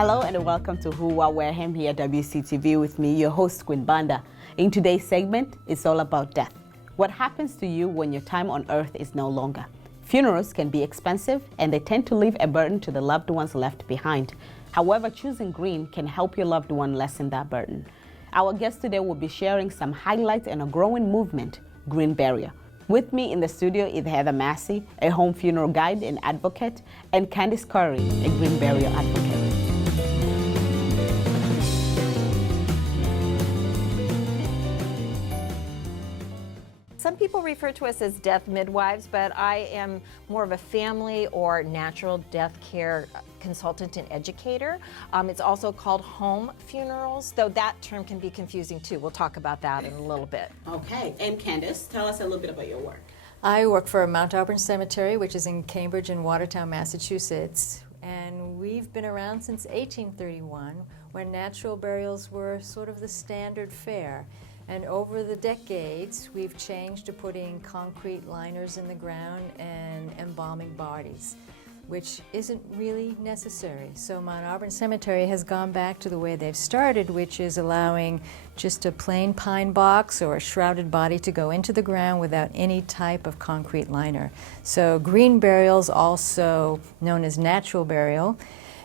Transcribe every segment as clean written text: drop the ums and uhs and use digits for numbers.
Hello and welcome to Whoa Where Him here at WCTV with me, your host Queen Banda. In today's segment, it's all about death. What happens to you when your time on earth is no longer? Funerals can be expensive and they tend to leave a burden to the loved ones left behind. However, choosing green can help your loved one lessen that burden. Our guest today will be sharing some highlights in a growing movement, green burial. With me in the studio is Heather Massey, a home funeral guide and advocate, and Candice Curry, a green burial advocate. Some people refer to us as death midwives, but I am more of a family or natural death care consultant and educator. It's also called home funerals, though that term can be confusing too. We'll talk about that in a little bit. Okay, and Candice, tell us a little bit about your work. I work for Mount Auburn Cemetery, which is in Cambridge and Watertown, Massachusetts. And we've been around since 1831, when natural burials were sort of the standard fare. And over the decades, we've changed to putting concrete liners in the ground and embalming bodies, which isn't really necessary. So Mount Auburn Cemetery has gone back to the way they've started, which is allowing just a plain pine box or a shrouded body to go into the ground without any type of concrete liner. So green burial's also known as natural burial,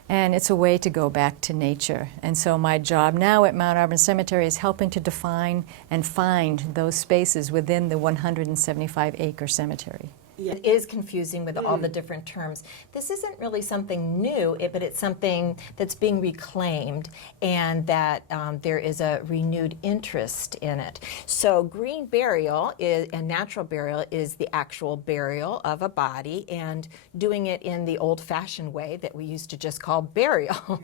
and it's a way to go back to nature. And so my job now at Mount Auburn Cemetery is helping to define and find those spaces within the 175-acre cemetery. It is confusing with all the different terms. This isn't really something new, but it's something that's being reclaimed and that there is a renewed interest in it. So green burial and natural burial is the actual burial of a body and doing it in the old-fashioned way that we used to just call burial.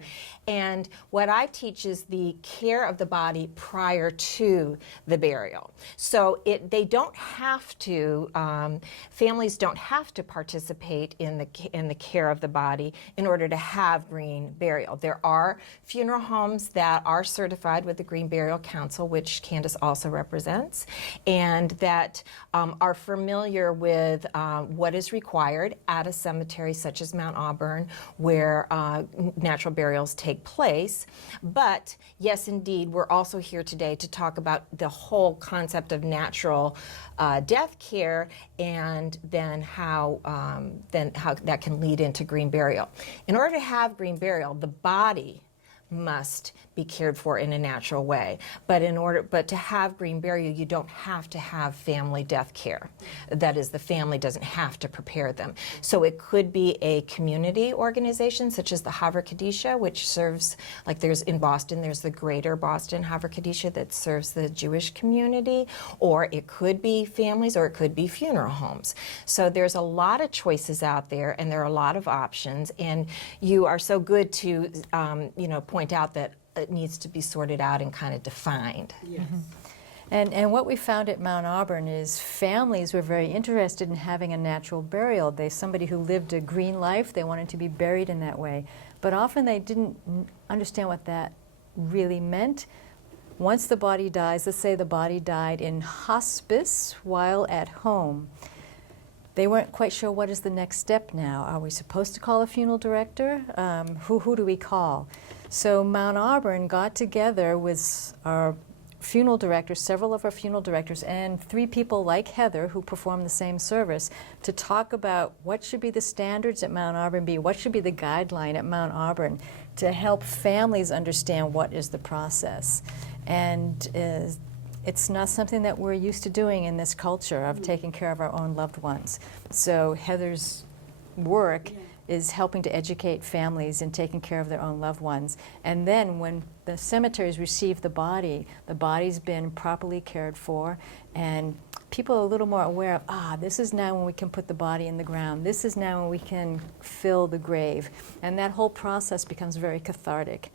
And what I teach is the care of the body prior to the burial. So they don't have to, families don't have to participate in the care of the body in order to have green burial. There are funeral homes that are certified with the Green Burial Council, which Candice also represents, and that are familiar with what is required at a cemetery such as Mount Auburn, where natural burials take place. But yes, indeed, we're also here today to talk about the whole concept of natural death care and then how that can lead into green burial. In order to have green burial, the body must be cared for in a natural way. But to have green burial, you don't have to have family death care. That is, the family doesn't have to prepare them. So it could be a community organization such as the Havre Kadisha, which serves, like there's in Boston, there's the Greater Boston Havre Kadisha that serves the Jewish community, or it could be families, or it could be funeral homes. So there's a lot of choices out there, and there are a lot of options, and you are so good to point out that it needs to be sorted out and kind of defined. Yes. And what we found at Mount Auburn is families were very interested in having a natural burial. Somebody who lived a green life, they wanted to be buried in that way. But often they didn't understand what that really meant. Once the body dies, let's say the body died in hospice while at home, they weren't quite sure what is the next step now. Are we supposed to call a funeral director? Who do we call? So Mount Auburn got together with our funeral directors, several of our funeral directors, and 3 people like Heather who perform the same service to talk about what should be the standards at Mount Auburn be, what should be the guideline at Mount Auburn to help families understand what is the process. And it's not something that we're used to doing in this culture of taking care of our own loved ones. So Heather's work is helping to educate families in taking care of their own loved ones. And then when the cemeteries receive the body's been properly cared for, and people are a little more aware of, this is now when we can put the body in the ground. This is now when we can fill the grave. And that whole process becomes very cathartic.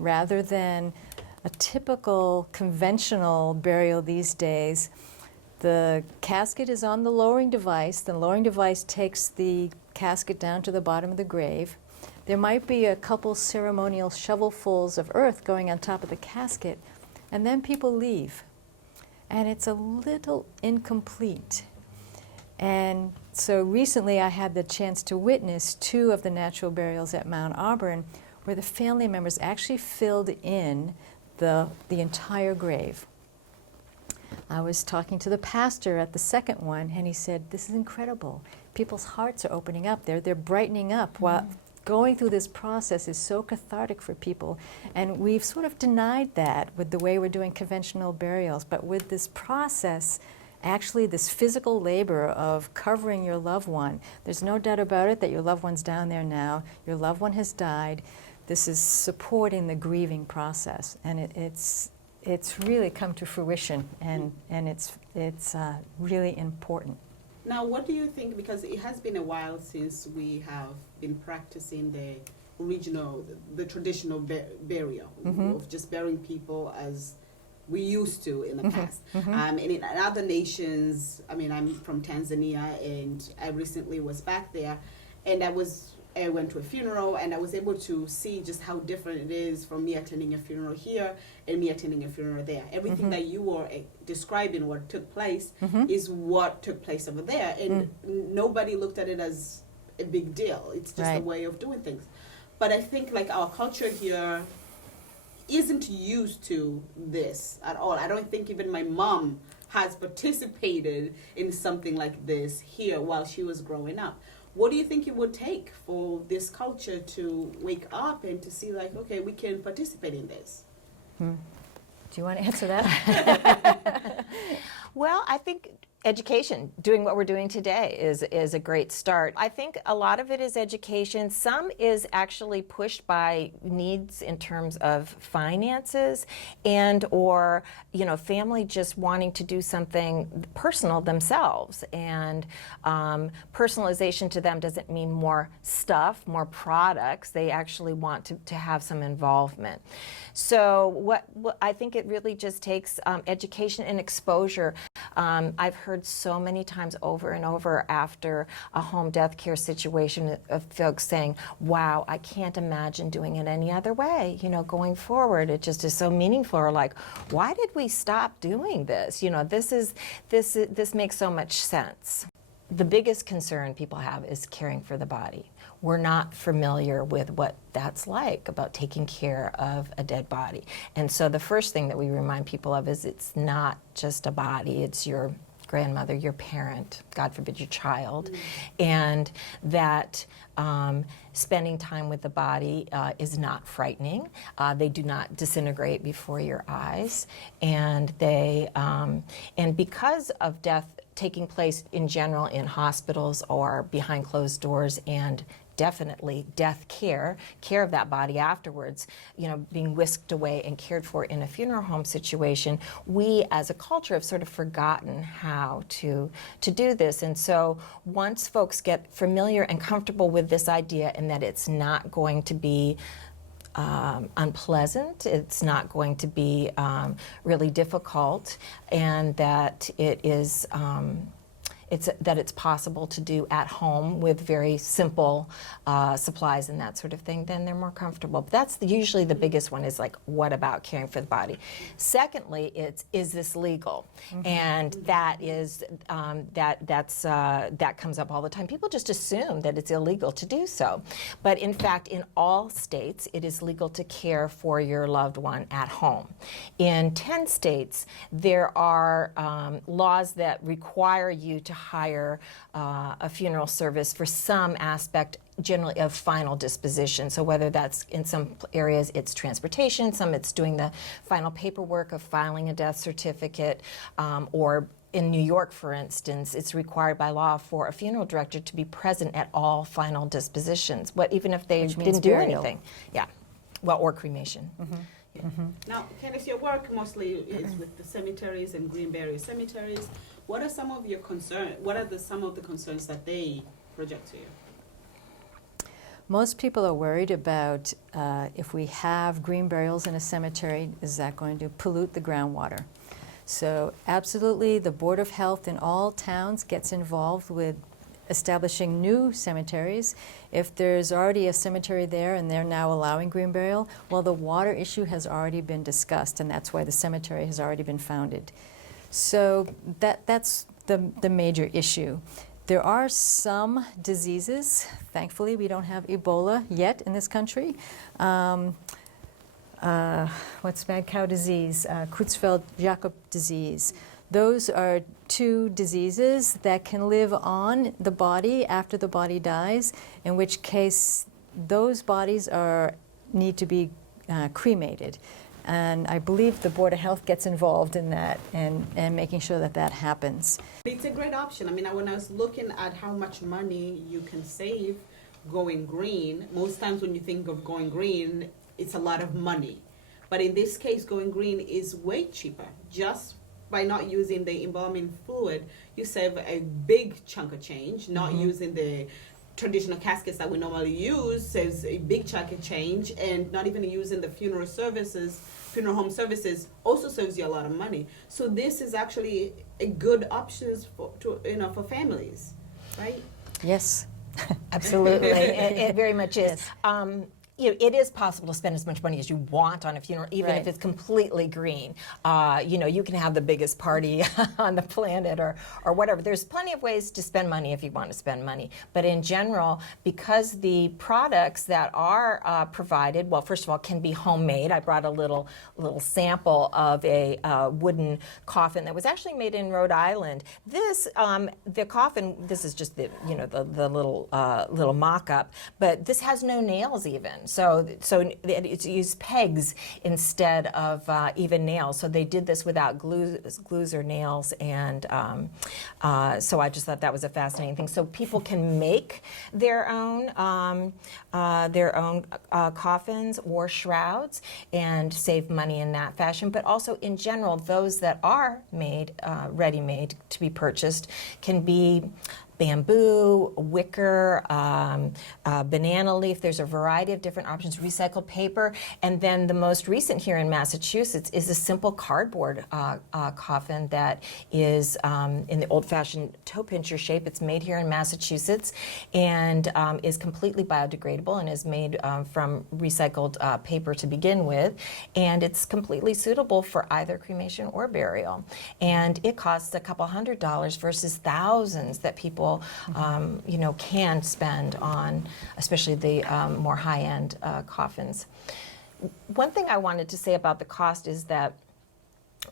Rather than a typical conventional burial these days, the casket is on the lowering device. The lowering device takes the casket down to the bottom of the grave. There might be a couple ceremonial shovelfuls of earth going on top of the casket, and then people leave. And it's a little incomplete. And so recently I had the chance to witness 2 of the natural burials at Mount Auburn where the family members actually filled in the entire grave. I was talking to the pastor at the second one, and he said, this is incredible. People's hearts are opening up. They're brightening up. While going through this process is so cathartic for people. And we've sort of denied that with the way we're doing conventional burials. But with this process, actually this physical labor of covering your loved one, there's no doubt about it that your loved one's down there now. Your loved one has died. This is supporting the grieving process. And it's really come to fruition, and it's really important. Now, what do you think, because it has been a while since we have been practicing the traditional burial, of just burying people as we used to in the past. And in other nations, I mean, I'm from Tanzania, and I recently was back there, and I went to a funeral, and I was able to see just how different it is from me attending a funeral here and me attending a funeral there. Everything that you were describing what took place is what took place over there, and nobody looked at it as a big deal. It's just a way of doing things. But I think like our culture here isn't used to this at all. I don't think even my mom has participated in something like this here while she was growing up. What do you think it would take for this culture to wake up and to see like, okay, we can participate in this? Do you want to answer that? Well, I think education, doing what we're doing today is a great start. I think a lot of it is education. Some is actually pushed by needs in terms of finances and or, family just wanting to do something personal themselves. And personalization to them doesn't mean more stuff, more products. They actually want to have some involvement. So what I think it really just takes education and exposure. I've heard so many times over and over after a home death care situation of folks saying, wow, I can't imagine doing it any other way, going forward. It just is so meaningful. Or like, why did we stop doing this? This makes so much sense. The biggest concern people have is caring for the body. We're not familiar with what that's like about taking care of a dead body. And so the first thing that we remind people of is it's not just a body, it's your grandmother, your parent, God forbid your child, and that spending time with the body is not frightening. They do not disintegrate before your eyes, and and because of death taking place in general in hospitals or behind closed doors, and definitely death care of that body afterwards, being whisked away and cared for in a funeral home situation, we as a culture have sort of forgotten how to do this. And so once folks get familiar and comfortable with this idea and that it's not going to be unpleasant, it's not going to be really difficult, and that it is it's possible to do at home with very simple supplies and that sort of thing, then they're more comfortable. But that's usually the biggest one, is like, what about caring for the body? Secondly, is this legal? And that is that comes up all the time. People just assume that it's illegal to do so. But in fact, in all states, it is legal to care for your loved one at home. In 10 states, there are laws that require you to hire a funeral service for some aspect, generally of final disposition. So whether that's in some areas it's transportation, some it's doing the final paperwork of filing a death certificate, or in New York, for instance, it's required by law for a funeral director to be present at all final dispositions, even if they didn't do anything. Yeah, well, or cremation. Now, Candice, your work mostly is with the cemeteries and green burial cemeteries. What are some of your concerns? What are some of the concerns that they project to you? Most people are worried about if we have green burials in a cemetery, is that going to pollute the groundwater? So absolutely, the Board of Health in all towns gets involved with establishing new cemeteries. If there's already a cemetery there and they're now allowing green burial, well, the water issue has already been discussed, and that's why the cemetery has already been founded. So that's the major issue. There are some diseases. Thankfully, we don't have Ebola yet in this country. What's mad cow disease? Creutzfeldt-Jakob disease. Those are two diseases that can live on the body after the body dies, in which case those bodies need to be cremated. And I believe the Board of Health gets involved in that and making sure that that happens. It's a great option. I mean, when I was looking at how much money you can save going green, most times when you think of going green, it's a lot of money. But in this case, going green is way cheaper. Just by not using the embalming fluid, you save a big chunk of change. Not using the traditional caskets that we normally use saves a big chunk of change, and not even using the funeral home services also saves you a lot of money. So this is actually a good option for families, right? Yes. Absolutely, it very much is. Yes. It is possible to spend as much money as you want on a funeral, even if it's completely green. You can have the biggest party on the planet or whatever. There's plenty of ways to spend money if you want to spend money. But in general, because the products that are provided, well, first of all, can be homemade. I brought a little sample of a wooden coffin that was actually made in Rhode Island. This, the coffin, this is just the little mock-up, but this has no nails even. So it's used pegs instead of even nails. So they did this without glues or nails, and so I just thought that was a fascinating thing. So people can make their own coffins or shrouds and save money in that fashion. But also in general, those that are made ready-made to be purchased can be bamboo, wicker, banana leaf. There's a variety of different options, recycled paper. And then the most recent here in Massachusetts is a simple cardboard coffin that is in the old-fashioned toe pincher shape. It's made here in Massachusetts and is completely biodegradable and is made from recycled paper to begin with. And it's completely suitable for either cremation or burial. And it costs a couple $100 versus thousands that people can spend on, especially the more high-end coffins. One thing I wanted to say about the cost is that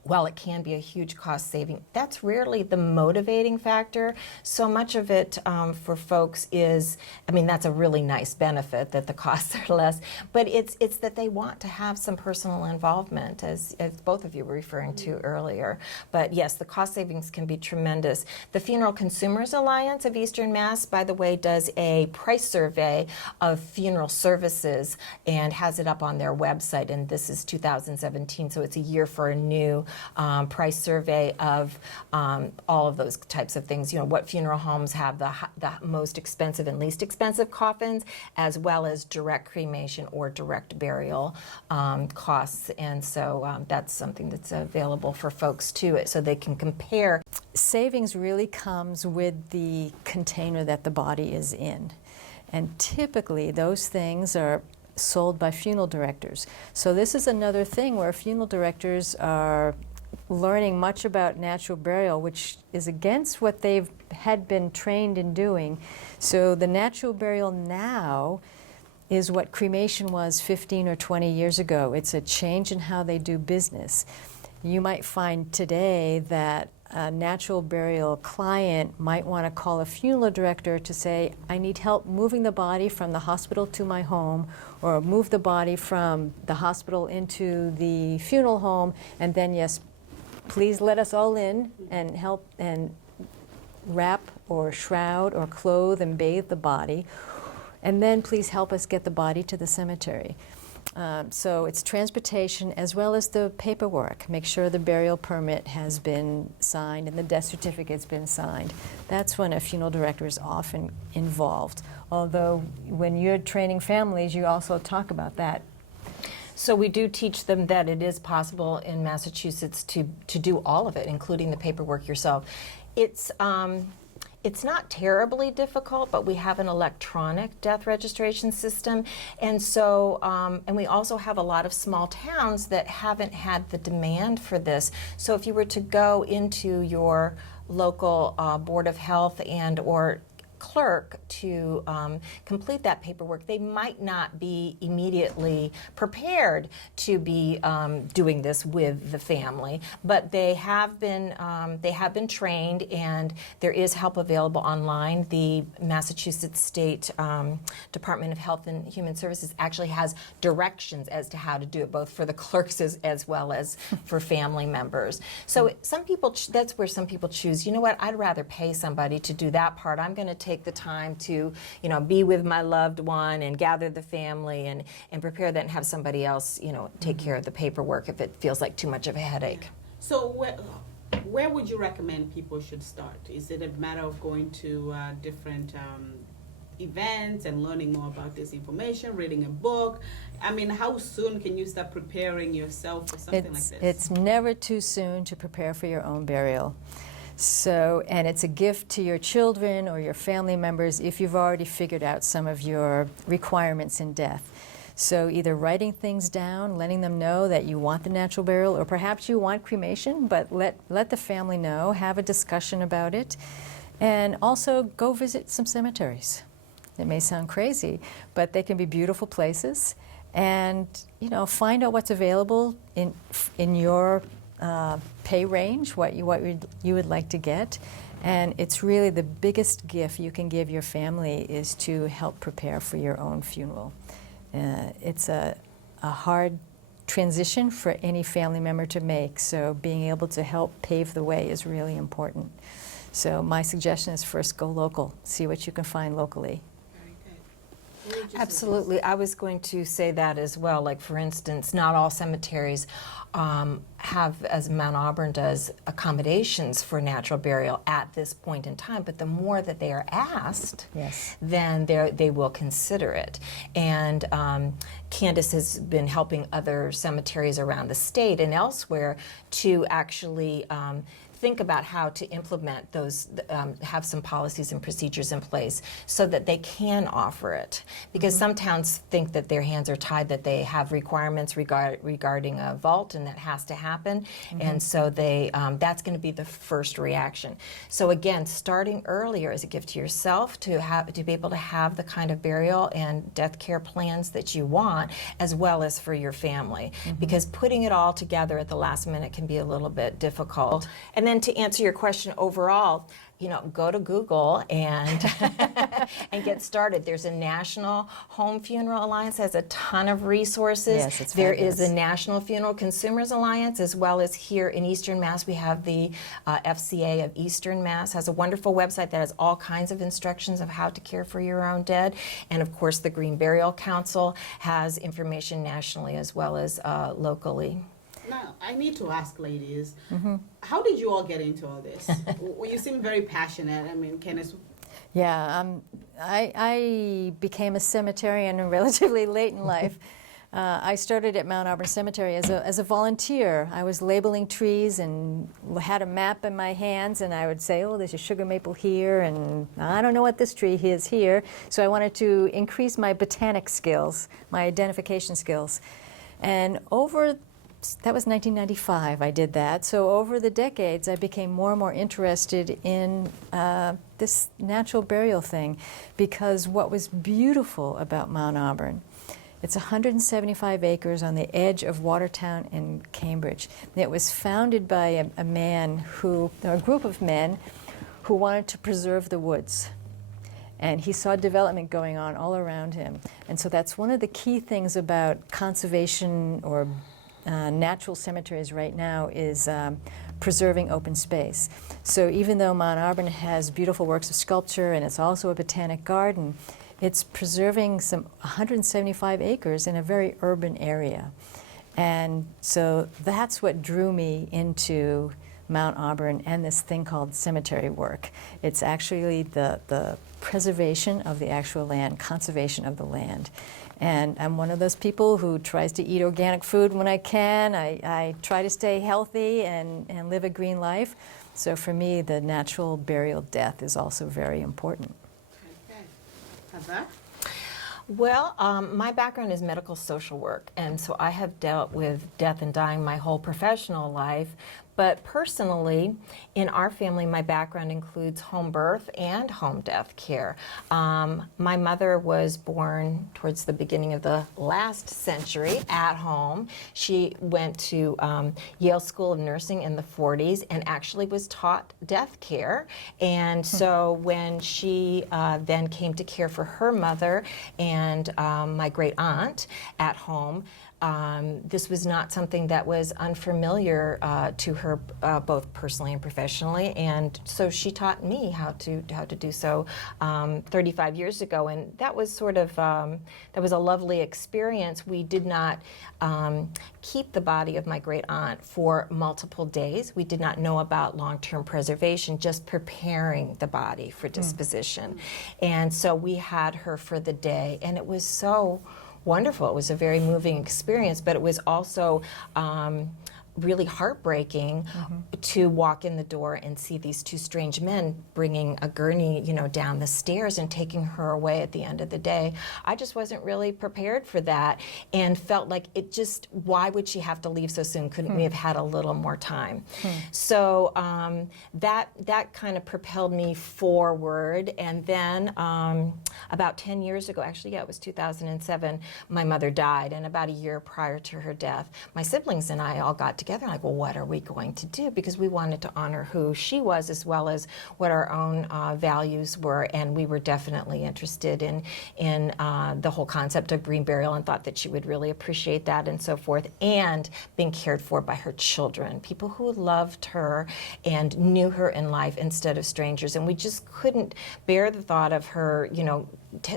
while it can be a huge cost saving, that's rarely the motivating factor. So much of it for folks is, that's a really nice benefit that the costs are less, but it's that they want to have some personal involvement, as both of you were referring to earlier. But yes, the cost savings can be tremendous. The Funeral Consumers Alliance of Eastern Mass, by the way, does a price survey of funeral services and has it up on their website, and this is 2017, so it's a year for a new price survey of all of those types of things. What funeral homes have the most expensive and least expensive coffins, as well as direct cremation or direct burial costs. And so that's something that's available for folks too, so they can compare. Savings really comes with the container that the body is in. And typically those things are sold by funeral directors. So this is another thing where funeral directors are learning much about natural burial, which is against what they've had been trained in doing. So the natural burial now is what cremation was 15 or 20 years ago. It's a change in how they do business. You might find today that a natural burial client might want to call a funeral director to say, I need help moving the body from the hospital to my home, or move the body from the hospital into the funeral home, and then, yes, please let us all in and help and wrap or shroud or clothe and bathe the body, and then please help us get the body to the cemetery. So it's transportation as well as the paperwork. Make sure the burial permit has been signed and the death certificate's been signed. That's when a funeral director is often involved. Although when you're training families, you also talk about that. So we do teach them that it is possible in Massachusetts to do all of it, including the paperwork yourself. It's not terribly difficult, but we have an electronic death registration system. And so, and we also have a lot of small towns that haven't had the demand for this. So if you were to go into your local Board of Health and or clerk to complete that paperwork, they might not be immediately prepared to be doing this with the family, but they have been trained, and there is help available online. The Massachusetts State Department of Health and Human Services actually has directions as to how to do it, both for the clerks as well as for family members. So some people, that's where some people choose, you know what, I'd rather pay somebody to do that part. I'm going to take the time to, you know, be with my loved one and gather the family and prepare that, and have somebody else, you know, take care of the paperwork if it feels like too much of a headache. So where would you recommend people should start? Is it a matter of going to different events and learning more about this information, reading a book? I mean, how soon can you start preparing yourself for something like this? It's never too soon to prepare for your own burial. So, and it's a gift to your children or your family members if you've already figured out some of your requirements in death. So either writing things down, letting them know that you want the natural burial, or perhaps you want cremation, but let the family know, have a discussion about it, and also go visit some cemeteries. It may sound crazy, but they can be beautiful places, and you know, find out what's available in your pay range, what you would like to get. And it's really the biggest gift you can give your family is to help prepare for your own funeral. It's a hard transition for any family member to make, so being able to help pave the way is really important. So my suggestion is first go local, see what you can find locally. Absolutely. I was going to say that as well. Like, for instance, not all cemeteries have, as Mount Auburn does, accommodations for natural burial at this point in time, but the more that they are asked, yes, then they will consider it. And Candice has been helping other cemeteries around the state and elsewhere to actually think about how to implement those, have some policies and procedures in place so that they can offer it. Because some towns think that their hands are tied, that they have requirements regarding a vault, and that has to happen. And so they, that's going to be the first reaction. So again, starting earlier is a gift to yourself to be able to have the kind of burial and death care plans that you want, as well as for your family. Because putting it all together at the last minute can be a little bit difficult. And then to answer your question overall, you know, go to Google and and get started. There's a National Home Funeral Alliance, has a ton of resources. Yes, it's there fabulous. is a National Funeral Consumers Alliance, as well as here in Eastern Mass, we have the FCA of Eastern Mass, has a wonderful website that has all kinds of instructions of how to care for your own dead. And of course, the Green Burial Council has information nationally as well as locally. Now, I need to ask, ladies, how did you all get into all this? You seem very passionate. I mean, Candice. Yeah, I became a cemeterian relatively late in life. I started at Mount Auburn Cemetery as a volunteer. I was labeling trees and had a map in my hands, and I would say, oh, there's a sugar maple here, and I don't know what this tree is here. So I wanted to increase my botanic skills, my identification skills. And that was 1995 I did that. So over the decades, I became more and more interested in this natural burial thing, because what was beautiful about Mount Auburn, it's 175 acres on the edge of Watertown and Cambridge. It was founded by a group of men who wanted to preserve the woods. And he saw development going on all around him. And so that's one of the key things about conservation or natural cemeteries right now is preserving open space. So even though Mount Auburn has beautiful works of sculpture and it's also a botanic garden, it's preserving some 175 acres in a very urban area. And so that's what drew me into Mount Auburn and this thing called cemetery work. It's actually the preservation of the actual land, conservation of the land. And I'm one of those people who tries to eat organic food when I can. I try to stay healthy and live a green life. So for me, the natural burial death is also very important. Heather? Well, my background is medical social work, and so I have dealt with death and dying my whole professional life. But personally, in our family, my background includes home birth and home death care. My mother was born towards the beginning of the last century at home. She went to Yale School of Nursing in the 40s and actually was taught death care. And so when she then came to care for her mother and my great aunt at home, this was not something that was unfamiliar to her, both personally and professionally, and so she taught me how to do so 35 years ago, and that was sort of that was a lovely experience. We did not keep the body of my great aunt for multiple days. We did not know about long-term preservation, just preparing the body for disposition, and so we had her for the day, and it was so wonderful. It was a very moving experience, but it was also really heartbreaking to walk in the door and see these two strange men bringing a gurney, down the stairs and taking her away at the end of the day. I just wasn't really prepared for that and felt like why would she have to leave so soon? Couldn't we have had a little more time? So that kind of propelled me forward, and then about 10 years ago, actually, it was 2007, my mother died, and about a year prior to her death, my siblings and I all got together, like, well, what are we going to do? Because we wanted to honor who she was as well as what our own values were, and we were definitely interested in the whole concept of green burial and thought that she would really appreciate that and so forth, and being cared for by her children, people who loved her and knew her in life instead of strangers. And we just couldn't bear the thought of her,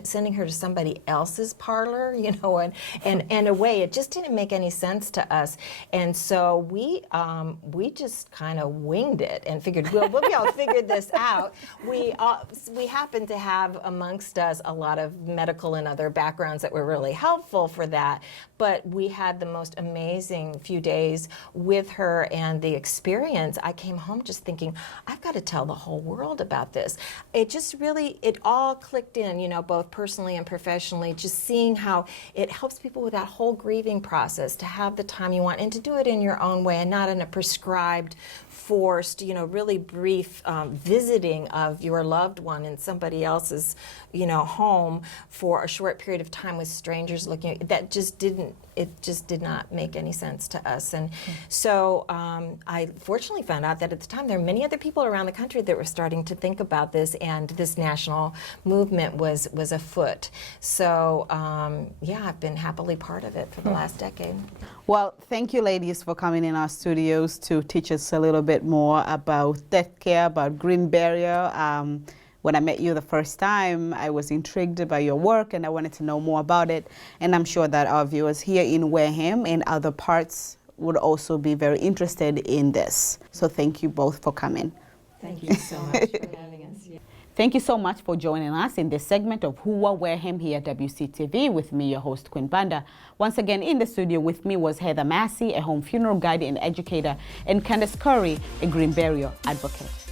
sending her to somebody else's parlor, and in a way, it just didn't make any sense to us. And so we just kind of winged it and figured, we'll be all figured this out. We happened to have amongst us a lot of medical and other backgrounds that were really helpful for that. But we had the most amazing few days with her, and the experience, I came home just thinking, I've got to tell the whole world about this. It just really, it all clicked in, both personally and professionally, just seeing how it helps people with that whole grieving process to have the time you want and to do it in your own way and not in a prescribed, forced, really brief visiting of your loved one in somebody else's, home for a short period of time with strangers looking at that. It just did not make any sense to us. And so I fortunately found out that at the time there are many other people around the country that were starting to think about this, and this national movement was afoot. So I've been happily part of it for the last decade. Well, thank you, ladies, for coming in our studios to teach us a little bit more about death care, about green burial. When I met you the first time, I was intrigued by your work and I wanted to know more about it. And I'm sure that our viewers here in Wareham and other parts would also be very interested in this. So thank you both for coming. Thank you so much for having us. Thank you so much for joining us in this segment of Who Are Wareham here at WCTV with me, your host, Queen Banda. Once again, in the studio with me was Heather Massey, a home funeral guide and educator, and Candice Curry, a green burial advocate.